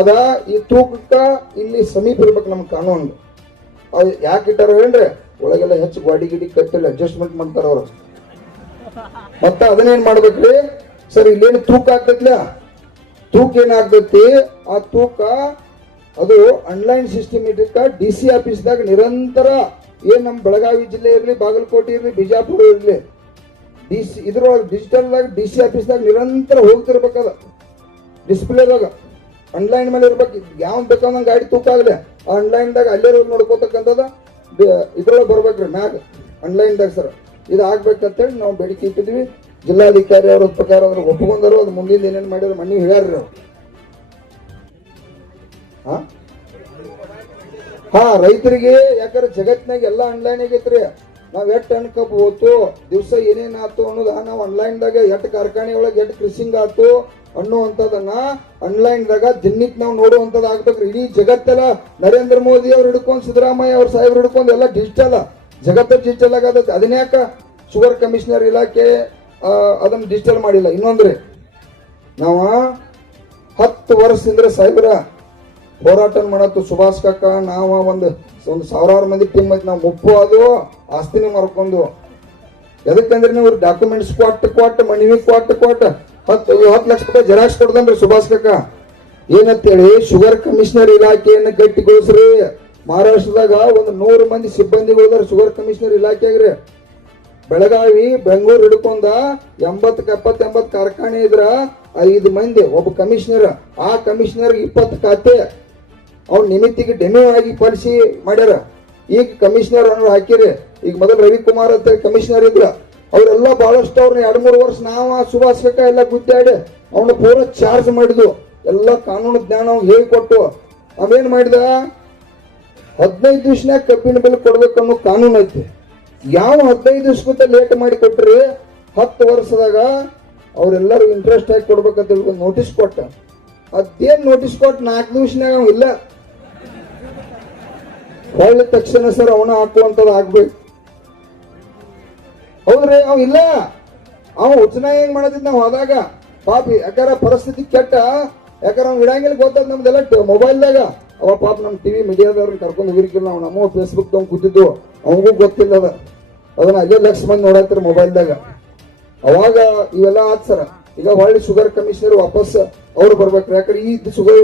ಅದ ಈ ತೂಕಕ್ಕ ಇಲ್ಲಿ ಸಮೀಪ ಇರ್ಬೇಕು ನಮ್ಮ ಕಾನೂನು. ಅದು ಯಾಕೆ ಇಟ್ಟಾರ ಏನ್ರಿ, ಒಳಗೆಲ್ಲ ಹೆಚ್ಚು ಗಾಡಿ ಗಿಡಿ ಕಟ್ಟಿಲ್ಲ, ಅಡ್ಜಸ್ಟ್ಮೆಂಟ್ ಮಾಡ್ತಾರ ಅವ್ರು. ಮತ್ತ ಅದನ್ನೇನ್ ಮಾಡ್ಬೇಕ್ರಿ ಸರ್, ಇಲ್ಲೇನು ತೂಕ ಆಗ್ತೈತ್ಲ, ತೂಕ ಏನಾಗ್ತೈತಿ, ಆ ತೂಕ ಅದು ಆನ್ಲೈನ್ ಸಿಸ್ಟಮೆಟಿಕ್ DC ಆಫೀಸ್ದಾಗ ನಿರಂತರ ಏನ್ ನಮ್ಮ ಬೆಳಗಾವಿ ಜಿಲ್ಲೆ ಇರ್ಲಿ, ಬಾಗಲಕೋಟೆ ಇರ್ಲಿ, ಬಿಜಾಪುರ ಇರ್ಲಿ, ಇದ್ರೊಳಗೆ ಡಿಜಿಟಲ್ದಾಗ DC ಆಫೀಸ್ದಾಗ ನಿರಂತರ ಹೋಗ್ತಿರ್ಬೇಕದ. ಡಿಸ್ಪ್ಲೇದಾಗ ಆನ್ಲೈನ್ ಮೇಲೆ ಇರ್ಬೇಕು. ಯಾವ ಬೇಕಂದ ಗಾಡಿ ತೂಕ ಆಗಲಿ ಆನ್ಲೈನ್ದಾಗ ಅಲ್ಲೇ ನೋಡ್ಕೋತಕ್ಕಂಥದ ಇದ್ರೊಳಗೆ ಬರ್ಬೇಕ್ರಿ ಮ್ಯಾಗ ಆನ್ಲೈನ್ದಾಗ. ಸರ್ ಇದು ಆಗ್ಬೇಕಂತೇಳಿ ನಾವು ಬೇಡಿಕೆ ಇಟ್ಟಿದ್ವಿ. ಜಿಲ್ಲಾಧಿಕಾರಿ ಅವ್ರ ಪ್ರಕಾರ ಅದ್ರ ಒಪ್ಪಿಕೊಂಡರು. ಅದು ಮುಂದಿನ ಏನೇನು ಮಾಡಿದ್ರು ಮಣ್ಣಿ ಹೇಳ್ಯಾರ್ರಿ ಅವ್ರು. ರೈತರಿಗೆ ಯಾಕಂದ್ರೆ ಜಗತ್ತಿನಾಗ ಎಲ್ಲ ಆನ್ಲೈನ್ ಆಗೈತ್ರಿ. ನಾವ್ ಎಟ್ ಟನ್ ಕಬ್ಬು ಹೋತು, ದಿವಸ ಏನೇನ್ ಆತು ಅನ್ನೋದ ನಾವು ಆನ್ಲೈನ್ದಾಗ ಎಟ್ ಕಾರ್ಖಾನೆ ಒಳಗೆ ಎಟ್ ಕೃಷಿಂಗ್ ಆತು ಅನ್ನುವಂಥದನ್ನ ಆನ್ಲೈನ್ದಾಗ ದಿನಕ್ಕೆ ನಾವು ನೋಡುವಂಥದ್ದು ಆಗ್ಬೇಕ್ರಿ. ಇಡೀ ಜಗತ್ತೆಲ್ಲ ನರೇಂದ್ರ ಮೋದಿ ಅವ್ರು ಹಿಡ್ಕೊಂಡು, ಸಿದ್ದರಾಮಯ್ಯ ಅವ್ರ ಸಾಹೇಬ್ರು ಹಿಡ್ಕೊಂಡು ಎಲ್ಲ ಡಿಜಿಟಲ್, ಜಗತ್ತ ಡಿಜಿಟಲ್ ಆಗತ್ತೆ. ಅದನ್ನ ಯಾಕ ಶುಗರ್ ಕಮಿಷನರ್ ಇಲಾಖೆ ಅದನ್ನ ಡಿಜಿಟಲ್ ಮಾಡಿಲ್ಲ? ಇನ್ನೊಂದ್ರಿ, ನಾವ 10 ವರ್ಷದಿಂದ ಸಾಹೇಬ್ರ ಹೋರಾಟ ಮಾಡತ್ತು. ಸುಭಾಷ್ ಕಾಕ ನಾವ ಒಂದು ಸಾವಿರಾರು ಮಂದಿ ಟೀಮ್ ಐತಿ. ನಾವು ಮುಪ್ಪು ಅದು ಆಸ್ತಿನಿ ಮಾರ್ಕೊಂಡು. ಎದಕ್ಕಂದ್ರೆ ನೀವು ಡಾಕ್ಯುಮೆಂಟ್ಸ್ ಕೊಟ್ಟು ಮನವಿ ಕೊಟ್ಟು 10 ಲಕ್ಷ ರೂಪಾಯಿ ಜೆರಾಕ್ಸ್ ಕೊಡ್ದನ್ರಿ ಸುಭಾಷ್ ಕಾಕ. ಏನಂತೇಳಿ ಶುಗರ್ ಕಮಿಷನರ್ ಇಲಾಖೆಯನ್ನು ಗಟ್ಟಿಗೊಳಿಸ್ರಿ. ಮಹಾರಾಷ್ಟ್ರದಾಗ ಒಂದು 100 ಮಂದಿ ಸಿಬ್ಬಂದಿಗಳಿದಾರ ಶುಗರ್ ಕಮಿಷನರ್ ಇಲಾಖೆಗ್ರಿ. ಬೆಳಗಾವಿ ಬೆಂಗಳೂರು ಹಿಡ್ಕೊಂಡ 80 ಕಾರ್ಖಾನೆ ಇದ್ರ 5 ಮಂದಿ ಒಬ್ಬ ಕಮಿಷನರ್. ಆ ಕಮಿಷನರ್ 20 ಖಾತೆ ಅವ್ನ ನಿಮಿತ್ತಿಗೆ ಡೆಮೋ ಆಗಿ ಪಾಲಿಸಿ ಮಾಡ್ಯಾರ. ಈಗ ಕಮಿಷನರ್ ಅನ್ನೋ ಹಾಕಿರಿ. ಈಗ ಮೊದಲು ರವಿಕುಮಾರ್ ಅಂತ ಕಮಿಷನರ್ ಇದ್ರ, ಅವರೆಲ್ಲ ಬಹಳಷ್ಟು ಅವ್ರನ್ನ 2-3 ವರ್ಷ ನಾವ ಸುಭಾಷ್ ಕಾಕ ಎಲ್ಲ ಗುದ್ದಾಡಿ ಅವನ ಪೂರ ಚಾರ್ಜ್ ಮಾಡಿದ್ವು. ಎಲ್ಲ ಕಾನೂನು ಜ್ಞಾನ ಅವ್ನು ಹೇಳಿಕೊಟ್ಟು ಅವೇನ್ ಮಾಡಿದ, 15 ದಿವಸನಾಗ ಕಬ್ಬಿನ ಬೆಲೆ ಕೊಡ್ಬೇಕು ಅನ್ನೋ ಕಾನೂನು ಐತಿ. ಯಾವ 15 ದಿವಸಕ್ಕಿಂತ ಲೇಟ್ ಮಾಡಿ ಕೊಟ್ರಿ 10 ವರ್ಷದಾಗ ಅವ್ರೆಲ್ಲರೂ ಇಂಟ್ರೆಸ್ಟ್ ಆಗಿ ಕೊಡ್ಬೇಕಂತ ಹೇಳ್ಕೊಂಡು ನೋಟಿಸ್ ಕೊಟ್ಟ. ಅದೇನ್ ನೋಟಿಸ್ ಕೊಟ್ಟು 4 ದಿವಸನಾಗ ಅವ್ ಇಲ್ಲ ಹೊಳ್ಳ ತಕ್ಷಣ ಸರ್ ಅವನ ಹಾಕುವಂಥದ್ದು ಆಗ್ಬೇಕು. ಹೌದ್ರಿ, ಅವ್ ಇಲ್ಲ, ಅವ್ ಉಚ್ಚನ ಏನ್ ಮಾಡದಿದ್ ನಾವ್ ಹೋದಾಗ ಪಾಪಿ. ಯಾಕಂದ್ರೆ ಪರಿಸ್ಥಿತಿ ಕೆಟ್ಟ, ಯಾಕಂದ್ರೆ ಅವ್ನು ಇಡಂಗಿಲ್ಲ ಗೊತ್ತದ ನಮ್ದೆಲ್ಲ ಮೊಬೈಲ್ದಾಗ. ಅವ ಪಾಪ ನಮ್ ಟಿವಿ ಮೀಡಿಯಾದವ್ರನ್ನ ಕರ್ಕೊಂಡು ಹೋಗಿರ್ಕಿಲ್ಲ. ನಾವು ನಮ್ಮ ಫೇಸ್ಬುಕ್ ತಗೊಂಡ್ ಕೂತಿದ್ದು, ಅವನಿಗೂ ಗೊತ್ತಿಲ್ಲ ಅದನ್ನ ಅಲ್ಲೇ ಲಕ್ಷ ಮಂದಿ ನೋಡತ್ತಾರೆ ಮೊಬೈಲ್ದಾಗ. ಅವಾಗ ಇವೆಲ್ಲ ಆತ್ ಸರ. ಈಗ ಹೊಳ್ಳಿ ಶುಗರ್ ಕಮಿಷನರ್ ವಾಪಸ್ ಅವ್ರು ಬರ್ಬೇಕ್ರಿ. ಯಾಕಂದ್ರೆ ಈ ಶುಗರ್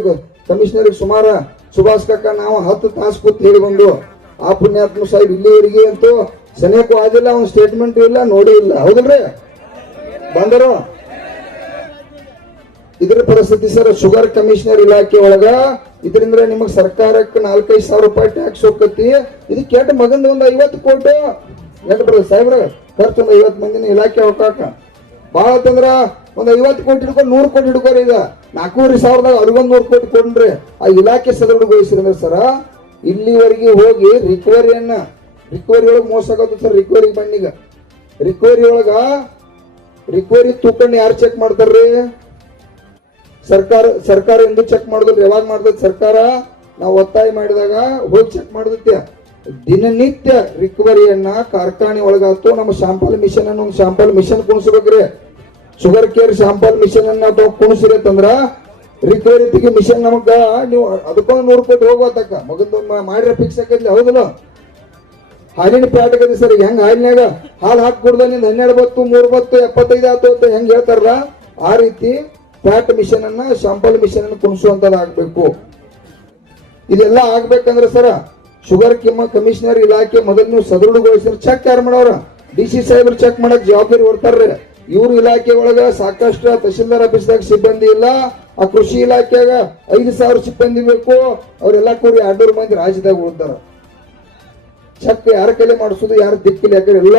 ಕಮಿಷನರ್ ಸುಮಾರ ಸುಭಾಷ್ ಕಾಕ ನಾವು 10 ತಾಸು ಕೂತ್ ಹೇಳಿ ಬಂದು, ಆ ಪುಣ್ಯಾತ್ಮ ಸಾಹೇಬ್ ಇಲ್ಲಿವರೆಗೆ ಅಂತೂ ಸನೇಕು ಆದಿಲ್ಲ, ಅವ್ನ ಸ್ಟೇಟ್ಮೆಂಟ್ ಇಲ್ಲ, ನೋಡಿ ಇಲ್ಲ. ಹೌದಲ್ರಿ ಬಂದರು. ಇದ್ರ ಪರಿಸ್ಥಿತಿ ಸರ್. ಶುಗರ್ ಕಮಿಷನರ್ ಇಲಾಖೆ ಒಳಗ ಇದರಿಂದ ನಿಮಗ್ ಸರ್ಕಾರಕ್ಕೆ 4-5 ಸಾವಿರ ರೂಪಾಯಿ ಟ್ಯಾಕ್ಸ್ ಹೋಗತಿ. ಇದು ಕೆಟ್ಟ ಮಗಂದ ಒಂದು 50 ಕೋಟಿ ಎಷ್ಟು ಬರ್ತದೆ ಸಾಹೇಬ್ರ ಖರ್ಚು. ಒಂದು 50 ಮಂದಿನ ಇಲಾಖೆ ಹೋಗಾಕ ಬಾಳ ಅಂತಂದ್ರ ಒಂದು 50 ಕೋಟಿ ಹಿಡ್ಕೊಂಡು 100 ಕೋಟಿ ಹಿಡ್ಕೋರಿ. ಈಗ 4,500 ಅವ್ರಿಗೊಂದು 100 ಕೋಟಿ ಕೊಡ್ರಿ. ಆ ಇಲಾಖೆ ಸದೃಢಗೊಳಿಸಿದ್ರೆ ಸರ ಇಲ್ಲಿವರೆಗೆ ಹೋಗಿ ರಿಕವರಿ ಒಳಗೆ ಮೋಸ ಆಗೋದು ಸರ್. ರಿಕವರಿ ಬಣ್ಣಿಗ ರಿಕವರಿ ತೂಕಣ್ಣ ಯಾರು ಚೆಕ್ ಮಾಡ್ತಾರ್ರಿ? ಸರ್ಕಾರ ಎಂದು ಚೆಕ್ ಮಾಡುದಿಲ್ಲ. ಯಾವಾಗ ಮಾಡ್ತದ ಸರ್ಕಾರ? ನಾವು ಒತ್ತಾಯ ಮಾಡಿದಾಗ ಹೋಗಿ ಚೆಕ್ ಮಾಡದೈತೆ. ದಿನನಿತ್ಯ ರಿಕವರಿಯನ್ನ ಕಾರ್ಖಾನೆ ಒಳಗಾತು. ನಮ್ಮ ಶಾಂಪಲ್ ಮಿಷನ್ ಅನ್ನ ಒಂದು ಶಾಂಪಲ್ ಮಿಷನ್ ಕುಣಿಸ್ಬೇಕ್ರಿ. ಶುಗರ್ ಕೇರ್ ಶಾಂಪಲ್ ಮಿಷನ್ ಅನ್ನ ಕುಣಿಸ್ರಿ ಅಂತಂದ್ರ ರಿಕವರಿ ಮಿಷನ್ ನಮಗ ನೀವು ಅದಕ್ಕೊಂದು 100 ಕೋಟಿ ಹೋಗ್ತಕ್ಕ ಮಗಂದು ಮಾಡ್ರೆ ಫಿಕ್ಸ್ ಆಕೈತಿ. ಹೌದಲ್ಲ? ಹಾಲಿನ ಪ್ಯಾಟ್ ಆಗದೆ ಸರ್. ಹೆಂಗ್ ಹಾಲಿನಾಗ ಹಾಲು ಹಾಕಿ ಕುಡ್ದ ನಿಂದ 12 ಬತ್ತು 3 ಬತ್ತು 75 ಆತು ಅಂತ ಹೆಂಗ್ ಹೇಳ್ತಾರಲ್ಲ, ಆ ರೀತಿ ಫ್ಯಾಟ್ ಮಿಷನ್ ಅನ್ನ ಶಾಂಪಲ್ ಮಿಷನ್ ಅನ್ನು ಕುಣಿಸುವಂತದ್ದು ಆಗ್ಬೇಕು. ಇದೆಲ್ಲ ಆಗ್ಬೇಕಂದ್ರೆ ಸರ ಶುಗರ್ ಕಮಿಷನರ್ ಇಲಾಖೆ ಮೊದಲು ನೀವು ಸದೃಢಗೊಳಿಸಿದ್ರೆ ಚೆಕ್ ಯಾರು ಮಾಡೋರ? DC ಸಾಹೇಬ್ರು ಚೆಕ್ ಮಾಡಕ್ ಜವಾಬ್ದಾರಿ ಹೊರ್ತಾರ್ರಿ. ಇವ್ರ ಇಲಾಖೆ ಒಳಗ ಸಾಕಷ್ಟು ತಹಶೀಲ್ದಾರ್ ಆಫೀಸ್ದಾಗ ಸಿಬ್ಬಂದಿ ಇಲ್ಲ. ಆ ಕೃಷಿ ಇಲಾಖೆಯಾಗ 5,000 ಸಿಬ್ಬಂದಿ ಬೇಕು. ಅವರೆಲ್ಲ ಕೂಡಿ 200 ಮಂದಿ ರಾಜ್ಯದಾಗ ಉಳಿದಾರ. ಚೆಕ್ ಯಾರ ಕೈಲಿ ಮಾಡಿಸೋದು, ಯಾರ ದಿಕ್ಕಿಲ್ಲ. ಯಾಕಂದ್ರೆ ಎಲ್ಲ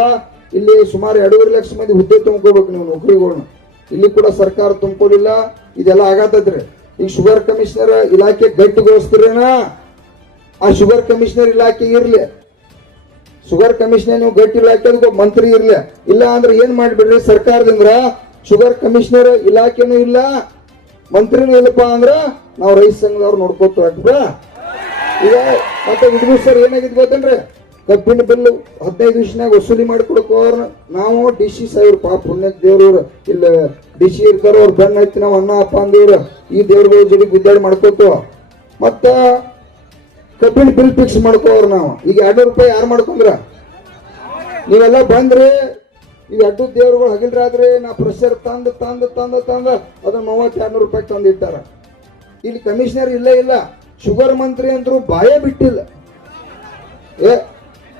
ಇಲ್ಲಿ ಸುಮಾರು 2.5 ಲಕ್ಷ ಮಂದಿ ಹುದ್ದೆ ತುಂಬ್ಕೋಬೇಕು ನೀವು ನೌಕರಿಗಳನ್ನ. ಇಲ್ಲಿ ಕೂಡ ಸರ್ಕಾರ ತುಂಬಿಕೊಡಿಲ್ಲ. ಇದೆಲ್ಲ ಆಗತ್ತದ್ರಿ. ಈಗ ಶುಗರ್ ಕಮಿಷನರ್ ಇಲಾಖೆ ಗಟ್ಟಿಗೊಳಿಸ್ತೀರೇನ? ಆ ಶುಗರ್ ಕಮಿಷನರ್ ಇಲಾಖೆ ಇರ್ಲಿ. ಶುಗರ್ ಕಮಿಷನರ್ ನೀವು ಗಟ್ಟಿ ಇಲಾಖೆ ಮಂತ್ರಿ ಇರ್ಲಿ. ಇಲ್ಲ ಅಂದ್ರೆ ಏನ್ ಮಾಡ್ಬಿಡ್ರಿ, ಸರ್ಕಾರದಿಂದ ಶುಗರ್ ಕಮಿಷನರ್ ಇಲಾಖೆನೂ ಇಲ್ಲ, ಮಂತ್ರಿನೂ ಇಲ್ಲಪ್ಪ ಅಂದ್ರ ನಾವು ರೈತ ಸಂಘದವ್ರು ನೋಡ್ಕೋತ ಈಗ. ಮತ್ತೆ ವಿದ್ಯುತ್ ಸರ್ ಏನಾಗಿದ್ ಗೊತ್ತೇನ್ರಿ, ಕಬ್ಬಿನ ಬಿಲ್ 15 ದಿವಸನಾಗ ವಸೂಲಿ ಮಾಡಿ ಕೊಡ್ಕೋರ್ ನಾವು DC ಸಾಹೇಬ್ರು ಪಾಪ ಪುಣ್ಯಕ್ ದೇವ್ರವ್ರು ಇಲ್ಲ DC ಇರ್ತಾರ ಅವ್ರ ಬೆನ್ನ ಹತ್ತಿ ನಾವು ಅಣ್ಣ ಅಪ್ಪ ಅಂದೇವ್ರು ಈ ದೇವ್ರಗಳ ಜೋಡಿ ಗುದ್ದಾಡಿ ಮಾಡ್ಕೋತು ಮತ್ತ ಕಬ್ಬಿನ ಬಿಲ್ ಫಿಕ್ಸ್ ಮಾಡ್ಕೋರ್ ನಾವು ಈಗ 200 ರೂಪಾಯಿ ಯಾರು ಮಾಡ್ಕೊಂಡ್ರ ನೀವೆಲ್ಲ ಬಂದ್ರಿ ಈಗ ಅಡ್ಡು ದೇವ್ರುಗಳು ಹಗಿಲ್ರಾದ್ರೆ ನಾ ಪ್ರೆಷರ್ ತಂದ್ ಅದನ್ನ 3200 ರೂಪಾಯಿ ತಂದಿಟ್ಟಾರ ಇಲ್ಲಿ ಕಮಿಷನರ್ ಇಲ್ಲೇ ಇಲ್ಲ ಶುಗರ್ ಮಂತ್ರಿ ಅಂದ್ರು ಬಾಯೇ ಬಿಟ್ಟಿಲ್ಲ ಏ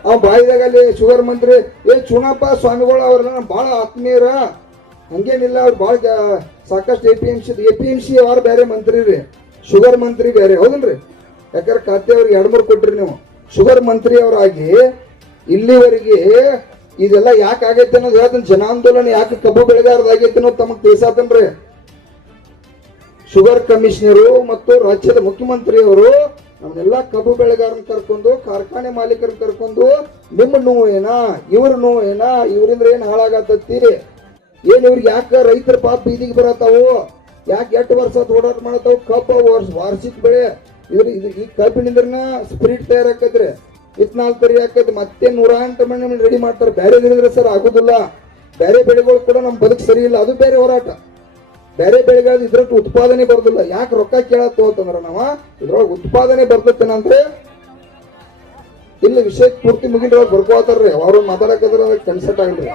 ಅವ್ ಬಾಯಿದಾಗ ಅಲ್ಲಿ ಶುಗರ್ ಮಂತ್ರಿ ಚುನಪ್ಪ ಸ್ವಾಮಿಗಳು ಅವ್ರೆಲ್ಲ ಬಹಳ ಆತ್ಮೀಯರ ಹಂಗೇನಿಲ್ಲ ಅವ್ರು ಬಹಳ ಸಾಕಷ್ಟು APMC ಅವ್ರು ಬೇರೆ ಮಂತ್ರಿ ರೀ ಶುಗರ್ ಮಂತ್ರಿ ಬೇರೆ ಹೌದಲ್ರಿ ಯಾಕಂದ್ರೆ ಖಾತೆ ಅವ್ರಿಗೆ 2-3 ಕೊಟ್ರಿ ನೀವು ಶುಗರ್ ಮಂತ್ರಿ ಅವರಾಗಿ ಇಲ್ಲಿವರೆಗೆ ಇದೆಲ್ಲ ಯಾಕೆ ಆಗೈತೆ ಅನ್ನೋದು ಹೇಳ್ತಾನೆ ಜನಾಂದೋಲನ ಯಾಕೆ ಕಬ್ಬು ಬೆಳೆಗಾರದಾಗೈತೆ ಅನ್ನೋದು ತಮಗ್ ತಿಳಿಸಾತನ್ರಿ ಶುಗರ್ ಕಮಿಷನರು ಮತ್ತು ರಾಜ್ಯದ ಮುಖ್ಯಮಂತ್ರಿಯವರು ನಮ್ನೆಲ್ಲಾ ಕಬ್ಬು ಬೆಳೆಗಾರನ್ ಕರ್ಕೊಂಡು ಕಾರ್ಖಾನೆ ಮಾಲೀಕರನ್ನ ಕರ್ಕೊಂಡು ನಿಮ್ಮ ನೋವು ಏನಾ ಇವ್ರ ನೋವು ಏನಾ ಇವರಿಂದ ಏನ್ ಹಾಳಾಗತ್ತತ್ತಿ ಏನ್ ಇವ್ರಿಗೆ ಯಾಕ ರೈತರ ಪಾಪ ಬೀದಿಗೆ ಬರತಾವು ಯಾಕೆ 8 ವರ್ಷ ಓಡಾಟ ಮಾಡತಾವು ಕಬ್ಬು ವಾರ್ಷಿಕ ಬೆಳೆ ಈ ಕಬ್ಬಿನಿಂದ್ರನ ಸ್ಪಿರಿಟ್ ತಯಾರಾಕತ್ರಿ ಇತ್ನಾಲ್ ತರಿ ಹಾಕದ್ ಮತ್ತೆ 108 ಮಣ್ಣು ರೆಡಿ ಮಾಡ್ತಾರೆ ಬೇರೆ ದಿನದ್ರೆ ಸರ್ ಆಗುದಿಲ್ಲ ಬೇರೆ ಬೆಳೆಗಳು ಕೂಡ ನಮ್ ಬದುಕು ಸರಿ ಇಲ್ಲ ಅದು ಬೇರೆ ಹೋರಾಟ ಬೇರೆ ಬೆಳೆಗಳ ಇದ್ರಟ್ಟು ಉತ್ಪಾದನೆ ಬರೋದಿಲ್ಲ ಯಾಕೆ ರೊಕ್ಕ ಕೇಳತ್ತೋ ಅಂತಂದ್ರ ನಾವ ಇದ್ರೊಳಗೆ ಉತ್ಪಾದನೆ ಬರ್ತೇನಂದ್ರೆ ಇಲ್ಲಿ ವಿಷಯ ಪೂರ್ತಿ ಮುಗಿದ್ರೊಳಗೆ ಬರ್ಕೋತಾರ್ರಿ ಅವ್ರು ಮಾತಾಡಕದ್ರ ಕನ್ಸರ್ಟ್ ಆಗಿಲ್ರಿ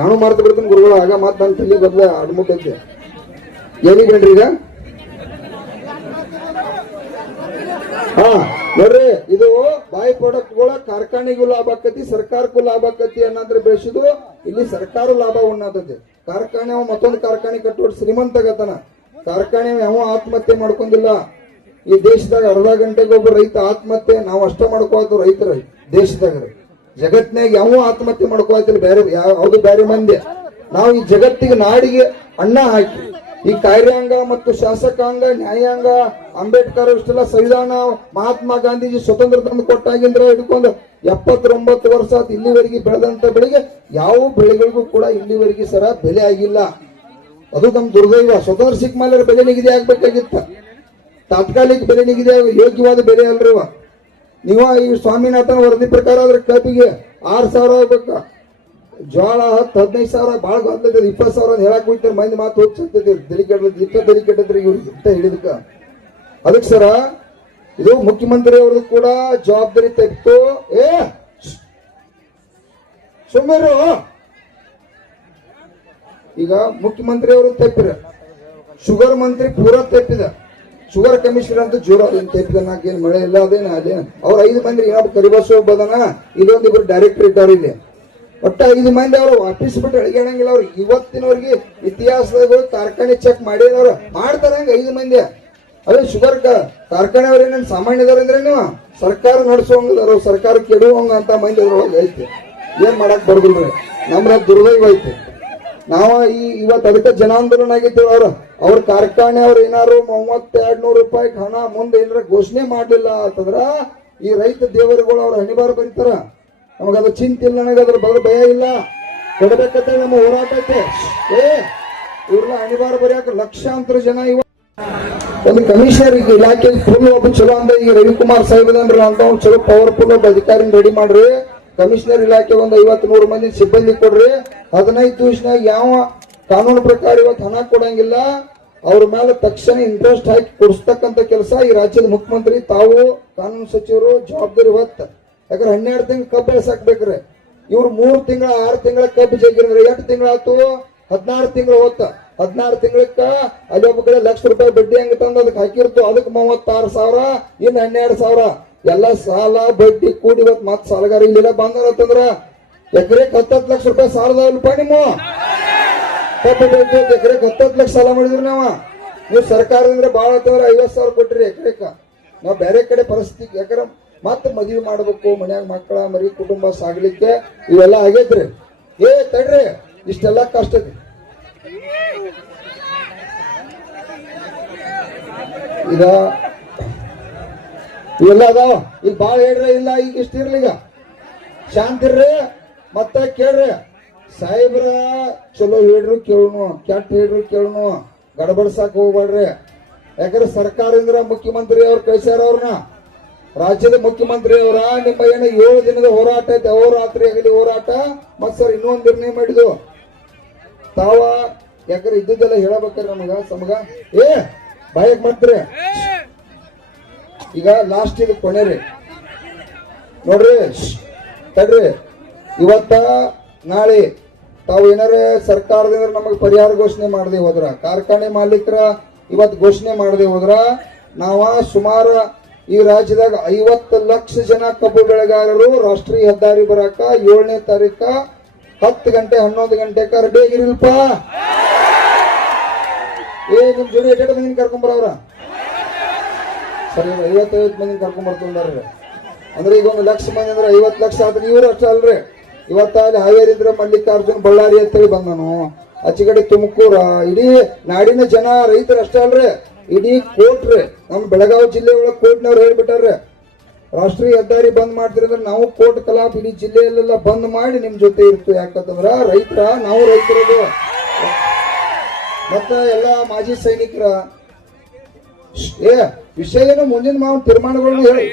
ನಾನು ಮಾಡ್ತಾ ಬಿಡ್ತೀನಿ ಗುರುಗಳು ಆಗ ಮಾತು ನನ್ನ ತಲೆ ಬದಲ ಅಡ್ಮುಟ್ಟೈತೆ ಏನಿಗೆ ಬೇಡ್ರಿ ಈಗ ಹಾ ನೋಡ್ರಿ ಇದು ಬಾಯಿ ಪ್ರಾಡಕ್ಟ್ಗಳ ಕಾರ್ಖಾನೆಗೂ ಲಾಭ ಆಕತಿ ಸರ್ಕಾರಕ್ಕೂ ಲಾಭ ಆಕತಿ ಅನ್ನೋದ್ರ ಬೆಳೆಸಿದು ಇಲ್ಲಿ ಸರ್ಕಾರ ಲಾಭ ಉಣ್ಣತೈತಿ ಕಾರ್ಖಾನೆ ಮತ್ತೊಂದು ಕಾರ್ಖಾನೆ ಕಟ್ಟೋಡ್ ಶ್ರೀಮಂತ ಆಗತಾನ ಕಾರ್ಖಾನೆ ಯಾವ ಆತ್ಮಹತ್ಯೆ ಮಾಡ್ಕೊಂಡಿಲ್ಲ ಈ ದೇಶದಾಗ ಅರ್ಧ ಗಂಟೆಗೆ ಒಬ್ಬ ರೈತ ಆತ್ಮಹತ್ಯೆ ನಾವು ಅಷ್ಟ ಮಾಡ್ಕೋತ ರೈತರ ದೇಶದಾಗ ಜಗತ್ನಾಗ ಯಾವ ಆತ್ಮಹತ್ಯೆ ಮಾಡ್ಕೋತಿಲ್ಲ ಬೇರೆ ಯಾವ್ದು ಬೇರೆ ಮಂದಿ ನಾವು ಈ ಜಗತ್ತಿಗೆ ನಾಡಿಗೆ ಅನ್ನ ಹಾಕಿ ಈ ಕಾರ್ಯಾಂಗ ಮತ್ತು ಶಾಸಕಾಂಗ ನ್ಯಾಯಾಂಗ ಅಂಬೇಡ್ಕರ್ ಇಷ್ಟೆಲ್ಲ ಸಂವಿಧಾನ ಮಹಾತ್ಮ ಗಾಂಧೀಜಿ ಸ್ವತಂತ್ರ ತಂದು ಕೊಟ್ಟಾಗಿಂದ್ರ ಹಿಡ್ಕೊಂಡು 79 ವರ್ಷ ಇಲ್ಲಿವರೆಗೆ ಬೆಳೆದಂತ ಬೆಳೆಗೆ ಯಾವ ಬೆಳೆಗಳಿಗೂ ಕೂಡ ಇಲ್ಲಿವರೆಗೆ ಸರ ಬೆಲೆ ಆಗಿಲ್ಲ ಅದು ನಮ್ ದುರ್ದೈವ ಸ್ವತಂತ್ರ ಸಿಕ್ಕ ಮೇಲೆ ಬೆಲೆ ನಿಗದಿ ಆಗ್ಬೇಕಾಗಿತ್ತ ತಾತ್ಕಾಲಿಕ ಬೆಲೆ ನಿಗದಿ ಯೋಗ್ಯವಾದ ಬೆಲೆ ಅಲ್ರಿ ನೀವ ಈ ಸ್ವಾಮಿನಾಥನ್ ವರದಿ ಪ್ರಕಾರ ಆದ್ರೆ ಕಬ್ಬಿಗೆ 6,000 ಆಗ್ಬೇಕ ಜೋಳ 10-15 ಸಾವಿರ ಬಾಳ ಗೊತ್ತೈತಿ 20,000 ಅಂತ ಹೇಳಕ್ ಹೋಗ್ತಾರೆ ಮಂದಿ ಮಾತು ಹೋಗ್ತೈತಿ ಡೆಲಿಕೇಟ್ರಿ ಇವ್ರಿಗೆ ಹಿಡಿದಕ್ಕ ಅದಕ್ಕೆ ಸರ ಇದು ಮುಖ್ಯಮಂತ್ರಿ ಅವ್ರದ್ದು ಕೂಡ ಜವಾಬ್ದಾರಿ ತೆಗೆದು ಸುಮ್ಮರು ಈಗ ಮುಖ್ಯಮಂತ್ರಿ ಅವರು ತಪ್ಪಿರ ಶುಗರ್ ಮಂತ್ರಿ ಪೂರಾ ತಪ್ಪಿದ ಶುಗರ್ ಕಮಿಷನರ್ ಅಂತ ಜೋರ ತಪ್ಪಿದ ನಾಕೇನ್ ಮಳೆ ಇಲ್ಲ ಅದೇನ ಅವ್ರ 5 ಮಂದಿ ಏನಪ್ಪ ಕರಿಬಾಸು ಬದನ ಇಲ್ಲೊಂದಿಬ್ರು ಡೈರೆಕ್ಟರ್ ಇಟ್ಟಾರ ಇಲ್ಲಿ ಒಟ್ಟ 5 ಮಂದಿ ಅವರು ಆಫೀಸ್ ಬಿಟ್ಟು ಅಳಿಗಾಡಂಗಿಲ್ಲ ಅವ್ರು ಇವತ್ತಿನವ್ರಿಗೆ ಇತಿಹಾಸದಾಗ ಕಾರ್ಖಾನೆ ಚೆಕ್ ಮಾಡಿದವ್ರು ಮಾಡ್ತಾರ ಹಂಗ 5 ಮಂದಿ ಅದೇ ಶುಗರ್ ಕಾರ್ಖಾನೆ ಅವ್ರ ಏನೇನು ಸಾಮಾನ್ಯದವ್ರ ಅಂದ್ರೆ ನೀವು ಸರ್ಕಾರ ನಡೆಸುವಂಗ ಸರ್ಕಾರ ಕೆಡುವಂಗ ಅಂತ ಮಂದಿ ಅದ್ರೊಳಗೆ ಐತಿ ಏನ್ ಮಾಡಕ್ ಬರ್ದಿಲ್ರಿ ನಮ್ರ ದುರ್ದೈವ ಐತಿ ನಾವ ಇವತ್ತು ಅದಕ್ಕೆ ಜನಾಂದೋಲನ ಆಗಿದ್ದೇವೆ ಅವ್ರ ಕಾರ್ಖಾನೆ ಅವ್ರ ಏನಾರು 3200 ರೂಪಾಯಿ ಹಣ ಮುಂದೆ ಏನಾರ ಘೋಷಣೆ ಮಾಡ್ಲಿಲ್ಲ ಅಂತಂದ್ರ ಈ ರೈತ ದೇವರುಗಳು ಅವ್ರ ಹಣಿಬಾರ ಬರೀತಾರ ನಮಗದ ಚಿಂತೆ ಇಲ್ಲ ನನಗೆ ಅದ್ರ ಬಗ್ಗೆ ಭಯ ಇಲ್ಲ ಕೊಡ್ಬೇಕಂತ ನಮ್ಮ ಹೋರಾಟ ಐತೆ ಇವ್ರನ್ನ ಹಣಿಬಾರ ಬರೆಯಕ ಲಕ್ಷಾಂತರ ಜನ ಒಂದು ಕಮಿಷನರ್ ಇಲಾಖೆ ಫುಲ್ ಒಬ್ಬ ಚಲೋ ಅಂದ ಈಗ ರವಿಕುಮಾರ್ ಸಾಹೇಬ್ರ ಅಂತ ಚಲೋ ಪವರ್ಫುಲ್ ಒಬ್ಬ ಅಧಿಕಾರಿನ ರೆಡಿ ಮಾಡ್ರಿ ಕಮಿಷನರ್ ಇಲಾಖೆ ಒಂದು 50-100 ಮಂದಿ ಸಿಬ್ಬಂದಿ ಕೊಡ್ರಿ 15 ದಿವಸನಾಗ ಯಾವ ಕಾನೂನು ಪ್ರಕಾರ ಇವತ್ತು ಹಣ ಕೊಡಂಗಿಲ್ಲ ಅವ್ರ ಮೇಲೆ ತಕ್ಷಣ ಇಂಟ್ರೆಸ್ಟ್ ಹಾಕಿ ಕೊಡಿಸ್ತಕ್ಕಂತ ಕೆಲಸ ಈ ರಾಜ್ಯದ ಮುಖ್ಯಮಂತ್ರಿ ತಾವು ಕಾನೂನು ಸಚಿವರು ಜವಾಬ್ದಾರಿ ಹೊತ್ತ ಯಾಕಂದ್ರೆ 12 ತಿಂಗಳು ಕಬ್ಬು ಬೆಳೆಸಾಕ್ಬೇಕ್ರಿ ಇವ್ರು 3 ತಿಂಗಳ 6 ತಿಂಗಳ ಕಬ್ಬು ಜಗಿದ್ರೆ 8 ತಿಂಗಳಾತು 16 ತಿಂಗಳು ಹೋತ 16 ತಿಂಗಳಕ್ಕ ಅಲ್ಲಿ ಒಬ್ಬ ಕಡೆ ಲಕ್ಷ ರೂಪಾಯಿ ಬಡ್ಡಿ ಹಂಗ ತಂದು ಅದಕ್ಕೆ ಹಾಕಿರ್ತು ಅದಕ್ಕೆ 36,000 ಇನ್ನು 12,000 ಎಲ್ಲ ಸಾಲ ಬಡ್ಡಿ ಕೂಡಿ ಇವತ್ತು ಮತ್ ಸಾಲಗಾರ ಇಲ್ಲೆಲ್ಲ ಬಂದಾರತ್ತಂದ್ರ ಎಕರೆಕ್ 10 ಲಕ್ಷ ರೂಪಾಯಿ ಸಾಲದಲ್ಪ ನಿಮ್ಮ ಕಬ್ಬು ಬೆಳೆದು ಎಕರೆಕ್ 10 ಲಕ್ಷ ಸಾಲ ಮಾಡಿದ್ರಿ ನೀವು ಸರ್ಕಾರದಿಂದ ಬಾಳ ಅಂತಂದ್ರೆ 50,000 ಕೊಟ್ರಿ ಎಕರೆಕ ನಾವ್ ಬೇರೆ ಕಡೆ ಪರಿಸ್ಥಿತಿ ಯಾಕಂದ್ರೆ ಮತ್ತೆ ಮದುವೆ ಮಾಡ್ಬೇಕು ಮನ್ಯಾಗ ಮಕ್ಕಳ ಮರಿ ಕುಟುಂಬ ಸಾಗ್ಲಿಕ್ಕೆ ಇವೆಲ್ಲ ಆಗೈತ್ರಿ ತಡ್ರಿ ಇಷ್ಟೆಲ್ಲ ಕಷ್ಟ ಐತಿ ಈಗ ಇವೆಲ್ಲ ಅದಾವ ಈಗ ಬಾಳ ಹೇಳ್ರಿ ಇಲ್ಲ ಈಗ ಇಷ್ಟ ಇರ್ಲಿ ಈಗ ಶಾಂತಿರ್ರಿ ಮತ್ತ ಕೇಳ್ರಿ ಸಾಹೇಬ್ರ ಚಲೋ ಹೇಳ್ರು ಕೇಳನು ಕೆಟ್ಟ ಹೇಳ್ರು ಕೇಳನು ಗಡಬಡ್ಸಾಕ್ ಹೋಗ್ಬೇಡ್ರಿ ಯಾಕಂದ್ರೆ ಸರ್ಕಾರದಿಂದ ಮುಖ್ಯಮಂತ್ರಿ ಅವ್ರು ಕಳ್ಸ್ಯಾರ ಅವ್ರನ್ನ ರಾಜ್ಯದ ಮುಖ್ಯಮಂತ್ರಿ ಅವರ ನಿಮ್ಮ ಏನು 7 ದಿನದ ಹೋರಾಟ ಐತೆ, ಅಹೋರಾತ್ರಿ ಆಗಲಿ ಹೋರಾಟ. ಮತ್ ಸರ್ ಇನ್ನೊಂದು ನಿರ್ಣಯ ಮಾಡಿದ್ವು ತಾವ, ಯಾಕಂದ್ರೆ ಇದ್ದದ್ದೆಲ್ಲ ಹೇಳಬೇಕಾರೆ ನಮಗ ಬಾಯಕ್ ಮಾಡ್ತೀರಿ. ಈಗ ಲಾಸ್ಟ್ ಇದು ಕೊನೆ ರೀ ನೋಡ್ರಿ, ತಡ್ರಿ. ಇವತ್ತ ನಾಳೆ ತಾವು ಏನಾರ ಸರ್ಕಾರದಿಂದ ನಮಗೆ ಪರಿಹಾರ ಘೋಷಣೆ ಮಾಡದೆ ಹೋದ್ರ, ಕಾರ್ಖಾನೆ ಮಾಲೀಕರ ಇವತ್ತು ಘೋಷಣೆ ಮಾಡದೆ ಹೋದ್ರ, ನಾವ ಸುಮಾರು ಈ ರಾಜ್ಯದಾಗ 50 ಲಕ್ಷ ಜನ ಕಬ್ಬು ಬೆಳೆಗಾರರು ರಾಷ್ಟ್ರೀಯ ಹೆದ್ದಾರಿ ಬರಾಕ 7ನೇ ತಾರೀಕ 10 ಗಂಟೆ 11 ಗಂಟೆಕ ರೆಡಿ ಆಗಿರಿಲ್ಪ. ನಿಮ್ ಜೋಡಿ ಎಷ್ಟು ಮಂದಿನ ಕರ್ಕೊಂಬರವ್ರ? ಸರಿ, 50 ಮಂದಿನ ಕರ್ಕೊಂಬರ್ತಾರ್ರಿ. ಅಂದ್ರೆ ಈಗ 1 ಲಕ್ಷ ಮಂದಿ ಅಂದ್ರೆ 50 ಲಕ್ಷ ಆದ್ರೆ ಇವ್ರು ಅಷ್ಟ ಅಲ್ರಿ. ಇವತ್ತ ಅಲ್ಲಿ ಹಾವೇರಿ ಇದ್ರೆ ಮಲ್ಲಿಕಾರ್ಜುನ್ ಬಳ್ಳಾರಿ ಅಂತೇಳಿ ಬಂದನು, ಆಚೆಗಡೆ ತುಮಕೂರ, ಇಡೀ ನಾಡಿನ ಜನ ರೈತರು ಅಷ್ಟ ಅಲ್ರಿ, ಇಡೀ ಕೋರ್ಟ್ ರೀ, ನಮ್ಮ ಬೆಳಗಾವಿ ಜಿಲ್ಲೆ ಒಳಗೆ ಕೋರ್ಟ್ನವ್ರು ಹೇಳ್ಬಿಟ್ಟಾರ್ರಿ ರಾಷ್ಟ್ರೀಯ ಹೆದ್ದಾರಿ ಬಂದ್ ಮಾಡ್ತೀರಿ ಅಂದ್ರೆ ನಾವು ಕೋರ್ಟ್ ಕಲಾಪ ಇಡೀ ಜಿಲ್ಲೆಯಲ್ಲೆಲ್ಲ ಬಂದ್ ಮಾಡಿ ನಿಮ್ ಜೊತೆ ಇರ್ತೀವಿ. ಯಾಕಂತಂದ್ರ ರೈತರ ನಾವು ರೈತರದು, ಮತ್ತ ಎಲ್ಲ ಮಾಜಿ ಸೈನಿಕರ ವಿಷಯ ಏನು ಮುಂದಿನ ಮಾವು ತೀರ್ಮಾನಗಳನ್ನ ಹೇಳಿ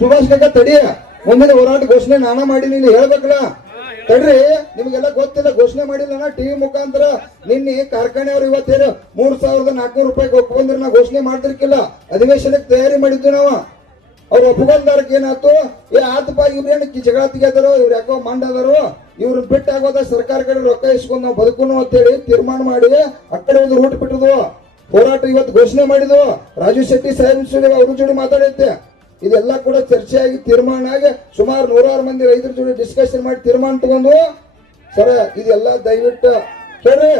ಸುಭಾಷ್ ಕಾಕ ತಡಿಯ, ಮುಂದಿನ ಹೋರಾಟ ಘೋಷಣೆ ನಾನಾ ಮಾಡಿ ಇಲ್ಲಿ ಹೇಳ್ಬೇಕಲ್ಲ. ತಡ್ರಿ, ನಿಮ್ಗೆಲ್ಲ ಗೊತ್ತಿಲ್ಲ, ಘೋಷಣೆ ಮಾಡಿಲ್ಲ ಟಿವಿ ಮುಖಾಂತರ. ನಿನ್ನೆ ಕಾರ್ಖಾನೆಯವರು ಇವತ್ತೇನು 3,400 ರೂಪಾಯಿಗೆ ಒಪ್ಕೊಂಡ್ರೆ ನಾ ಘೋಷಣೆ ಮಾಡ್ತಿರ್ಕಿಲ್ಲ, ಅಧಿವೇಶನಕ್ಕೆ ತಯಾರಿ ಮಾಡಿದ್ವಿ ನಾವು. ಅವ್ರು ಒಪ್ಕೊಂಡಾರಕ್ಕೆ ಏನಾಯ್ತು, ಆತಪ್ಪ ಇವ್ರೇನು ಜಗಳ ತೆಗೆದಾರೋ, ಇವ್ರು ಯಾಕೋ ಮಂಡದಾರೋ, ಇವ್ರು ಬಿಟ್ಟಾಗೋದ ಸರ್ಕಾರ ಕಡೆ ರೊಕ್ಕ ಇಸ್ಕೊಂಡು ನಾವು ಬದುಕೋನು ಅಂತೇಳಿ ತೀರ್ಮಾನ ಮಾಡಿ ಆ ಕಡೆ ಒಂದು ರೂಟ್ ಬಿಟ್ಟಿದ್ವು. ಹೋರಾಟ ಇವತ್ತು ಘೋಷಣೆ ಮಾಡಿದ್ವು. ರಾಜು ಶೆಟ್ಟಿ ಸಾಹೇಬ್ ಅವ್ರ ಜೋಡಿ ಮಾತಾಡೈತೆ. ಇದೆಲ್ಲ ಕೂಡ ಚರ್ಚೆಯಾಗಿ ತೀರ್ಮಾನ ಆಗಿ ಸುಮಾರು 100 ಮಂದಿ ರೈತರ ಜೊತೆ ಡಿಸ್ಕಷನ್ ಮಾಡಿ ತೀರ್ಮಾನ ತಗೊಂಡು ಸರ ಇದೆಲ್ಲ ದಯವಿಟ್ಟು ಕೇಳ್ರಿ.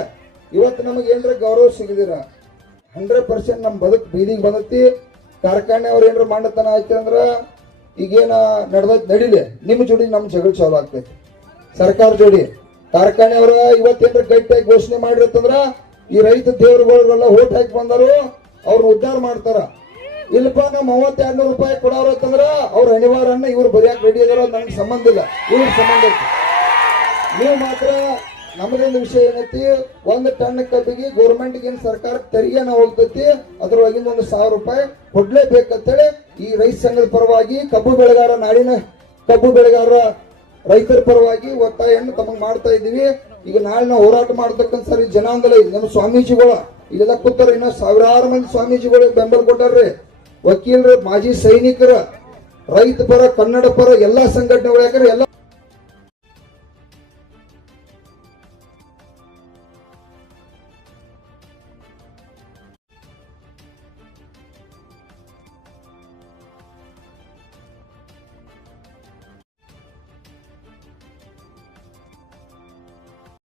ಇವತ್ತು ನಮಗೆ ಏನ್ರ ಗೌರವ ಸಿಗದಿರ 100% ನಮ್ ಬದುಕು ಬೀದಿಗೆ ಬಂದತಿ. ಕಾರ್ಖಾನೆ ಅವ್ರು ಏನ್ರ ಮಾಡತನ ಆಯ್ತು ಅಂದ್ರ ಈಗೇನ ನಡೀಲಿ, ನಿಮ್ ಜೋಡಿ ನಮ್ ಜಗಳ ಚಾಲು ಆಗ್ತೈತಿ. ಸರ್ಕಾರ ಜೋಡಿ ಕಾರ್ಖಾನೆ ಅವರ ಇವತ್ತೇನ್ರ ಗಟ್ಟಿಯಾಗಿ ಘೋಷಣೆ ಮಾಡಿರತ್ತಂದ್ರ ಈ ರೈತ ದೇವರುಗಳೆಲ್ಲ ಓಟ್ ಹಾಕಿ ಬಂದರು, ಅವ್ರ ಉದ್ಧಾರ ಮಾಡ್ತಾರ. ಇಲ್ಲಪ್ಪ ನಾವು 3200 ರೂಪಾಯಿ ಕೊಡೋರು ಅಂತಂದ್ರ ಅವ್ರ ಅನಿವಾರ್ಯನ್ನ ಇವ್ರು ಬರಿಯಾಕ ರೆಡಿ ಅದಾರ, ನನಗೆ ಸಂಬಂಧ ಇಲ್ಲ, ಇವ್ರ ಸಂಬಂಧ ಐತಿ. ನೀವು ಮಾತ್ರ ನಮ್ಮದೊಂದು ವಿಷಯ ಏನೈತಿ, 1 ಟನ್ ಕಬ್ಬಿಗೆ ಗೌರ್ಮೆಂಟ್ಗೆ ಏನ್ ಸರ್ಕಾರ ತೆರಿಗೆನ ಹೋಗ್ತೈತಿ, ಅದ್ರೊಳಗಿಂದ 1,000 ರೂಪಾಯಿ ಕೊಡ್ಲೇಬೇಕಂತೇಳಿ ಈ ರೈತ ಸಂಘದ ಪರವಾಗಿ ಕಬ್ಬು ಬೆಳೆಗಾರ, ನಾಡಿನ ಕಬ್ಬು ಬೆಳೆಗಾರರ ರೈತರ ಪರವಾಗಿ ಒತ್ತಾಯವನ್ನು ತಮಗೆ ಮಾಡ್ತಾ ಇದ್ದೀವಿ. ಈಗ ನಾಳೆ ನಾವು ಹೋರಾಟ ಮಾಡತಕ್ಕಂಥ ಸರಿ ಜನಾಂದೋಲನ ನಮ್ಮ ಸ್ವಾಮೀಜಿಗಳು ಇಲ್ಲೆಲ್ಲ ಕೂತಾರ, ಇನ್ನೂ 1000 ಮಂದಿ ಸ್ವಾಮೀಜಿಗಳು ಬೆಂಬಲ ಕೊಟ್ಟಾರ್ರಿ. ವಕೀಲರು, ಮಾಜಿ ಸೈನಿಕರ, ರೈತ ಪರ, ಕನ್ನಡ ಪರ ಎಲ್ಲಾ ಸಂಘಟನೆಗಳು, ಯಾಕಂದ್ರೆ ಎಲ್ಲ